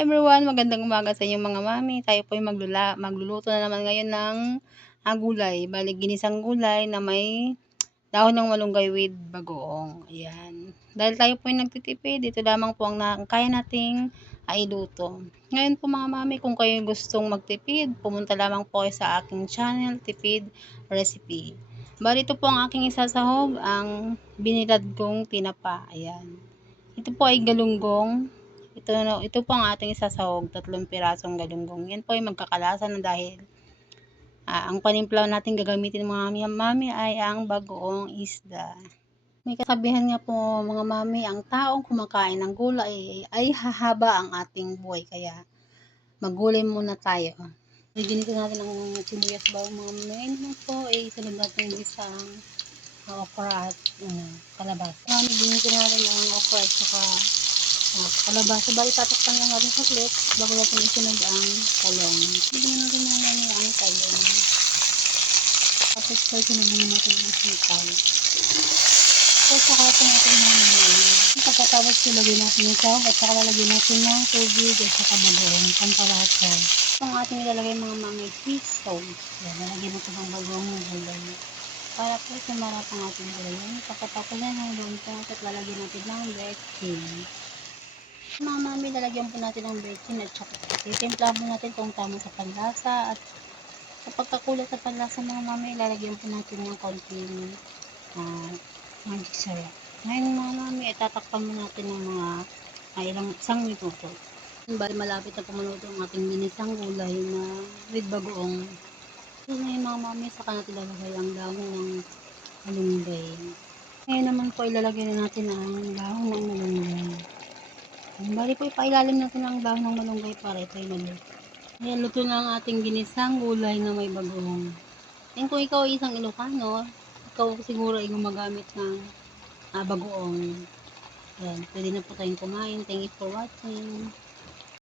everyone, magandang umaga sa inyong mga mami. Tayo po ay magluluto na naman ngayon ng gulay. Bali, ginisang gulay na may dahon ng malunggay with bagoong. Ayan. Dahil tayo po ay nagtitipid, ito lamang po ang kaya nating iluto. Ngayon po mga mami, kung kayo gustong magtipid, pumunta lamang po kayo sa aking channel, Tipid Recipe. Bali, ito po ang aking isasahog, ang binilad kong tinapa. Ayan. Ito po ay galunggong. Ito po ang ating isasahog, 3 pirasong galunggong. Yan po ay magkakalasa na dahil ang panimpla natin gagamitin mga mami ay ang bagoong isda. May kasabihan nga po mga mami, ang taong kumakain ng gulay ay hahaba ang ating buhay. Kaya maggulay muna tayo. Ginito natin ang sibuyas bawang mga mami. Ngayon naman po ay sunod natin isang okra at kalabasa. Ginito natin ang okra at saka kalabasa. Bali tatakpan lang natin sa plate bago natin isunod ang talong. Tignan natin muna ang talong. Tapos po isunod natin ang sitaw. So saka ito natin pagkatapos ilagay natin yung sahog at saka lalagyan natin ng tubig at saka bagoong pampalasa. Ito ang ating ilalagay mga mami, fish sauce. Yan, lalagyan natin ng bagoong na gulay. Para po sumarap ang ating gulay. Pagkatapos na yung lumpia at lalagyan natin ng bechin. Mga mami, lalagyan po natin ng bechin at saka titimplahan po natin kung tama sa panlasa at sa pagkakulat sa panlasa mga mami, lalagyan po natin ng konting magic syrup. Ngayon mga mami, tatakpan mo natin ng mga isang minuto. Bali malapit na pumunuto ang ating ginisang gulay na with bagoong. So ngayon mga mami, saka natin lalagay ang dahon ng malunggay. Ngayon naman po ilalagay na natin ang dahon ng malunggay. Bali po ipailalim natin ang dahon ng malunggay para ito ay maluto. Ayan, luto na ang ating ginisang gulay na may bagoong. And kung ikaw ay isang Ilocano, ikaw siguro ay gumagamit ng bagoong. Ayan, pwede na po tayong kumain. Thank you for watching.